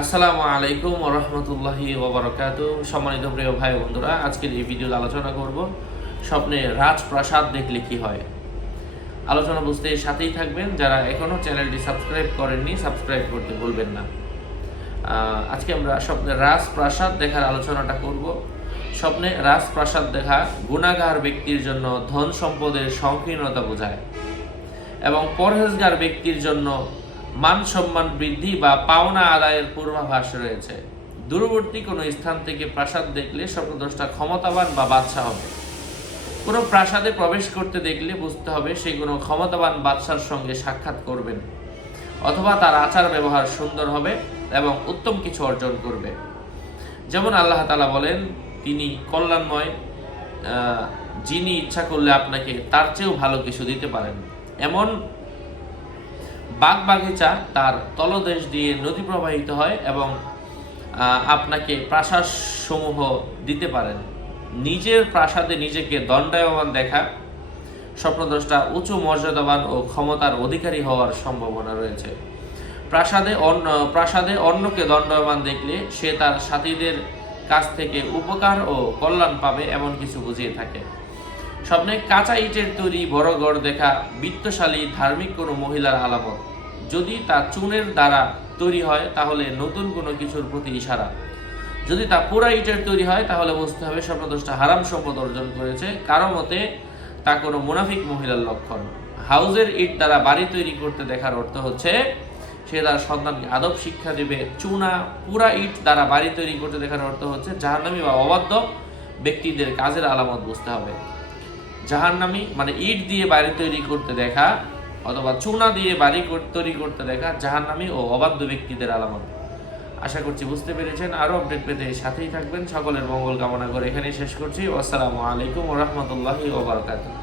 আসসালামু আলাইকুম ওয়া রাহমাতুল্লাহি ওয়া বারাকাতুহু। সম্মানিত প্রিয় ভাই বন্ধুরা, আজকের এই ভিডিওতে আলোচনা করব স্বপ্নে রাজপ্রাসাদ দেখলে কি হয়। আলোচনা বুঝতে সাথেই থাকবেন। যারা এখনো চ্যানেলটি সাবস্ক্রাইব করেননি, সাবস্ক্রাইব করতে ভুলবেন না। আজকে আমরা স্বপ্নে রাজপ্রাসাদ দেখার আলোচনাটা করব। স্বপ্নে রাজপ্রাসাদ দেখা গুনাহগার ব্যক্তির জন্য ধন সম্পদের সংকীর্ণতা বোঝায় এবং পরহেজগার ব্যক্তির জন্য মান সম্মান বৃদ্ধি বা পাওনা আদায়ের পূর্বাভাস রয়েছে। দূরবর্তী কোনো স্থান থেকে প্রাসাদ দেখলে স্বপ্নদ্রষ্টা ক্ষমতাবান বা বাদশাহ হবে। কোনো প্রাসাদে প্রবেশ করতে দেখলে বুঝতে হবে সে কোনো ক্ষমতাবান বাদশার সঙ্গে সাক্ষাৎ করবেন, অথবা তার আচার ব্যবহার সুন্দর হবে এবং উত্তম কিছু অর্জন করবে। যেমন আল্লাহ তাআলা বলেন, তিনি কল্যাণময়, যিনি ইচ্ছা করলে আপনাকে তার চেয়েও ভালো কিছু দিতে পারেন। এমন বাগ বাগিচা তার তলদেশ দিয়ে নদী প্রবাহিত হয় এবং আপনাকে প্রাসাদ সমূহ দিতে পারেন। নিজের প্রাসাদে নিজেকে দণ্ডায়মান দেখা স্বপ্নদ্রষ্টা উঁচু মর্যাদাবান ও ক্ষমতার অধিকারী হওয়ার সম্ভাবনা রয়েছে। প্রাসাদে অন্যকে দণ্ডায়মান দেখলে সে তার সাথীদের কাছ থেকে উপকার ও কল্যাণ পাবে, এমন কিছু বুঝিয়ে থাকে। স্বপ্নে কাঁচা ইটের তৈরি বড় ঘর দেখা বিত্তশালী ধার্মিক কোনো মহিলার আলামত। যদি তা চুনের দ্বারা তৈরি হয় তাহলে নতুন কোনো কিছুর প্রতি ইশারা। যদি তা পুরা ইটের তৈরি হয় তাহলে বুঝতে হবে স্বপ্নদ্রষ্টা হারাম সম্পদ অর্জন করেছে। কারো মতে তা কোনো মুনাফিক মহিলার লক্ষণ। হাউজের ইট দ্বারা বাড়ি তৈরি করতে দেখার অর্থ হচ্ছে সে তার সন্তানকে আদব শিক্ষা দেবে। পুরা ইট দ্বারা বাড়ি তৈরি করতে দেখার অর্থ হচ্ছে জাহান্নামী বা অবাধ্য ব্যক্তিদের কাজের আলামত বুঝতে হবে। জাহান্নামী মানে ইট দিয়ে বাড়ি তৈরি করতে দেখা অথবা চুনা দিয়ে বাড়ি তৈরি করতে দেখা জাহান্নামী ও অবাধ্য ব্যক্তিদের আলামত। আশা করছি বুঝতে পেরেছেন। আরও আপডেট পেতে সাথেই থাকবেন। সকলের মঙ্গল কামনা করে এখানেই শেষ করছি। আসসালামু আলাইকুম ওয়া রাহমাতুল্লাহি ওয়া বারাকাতুহু।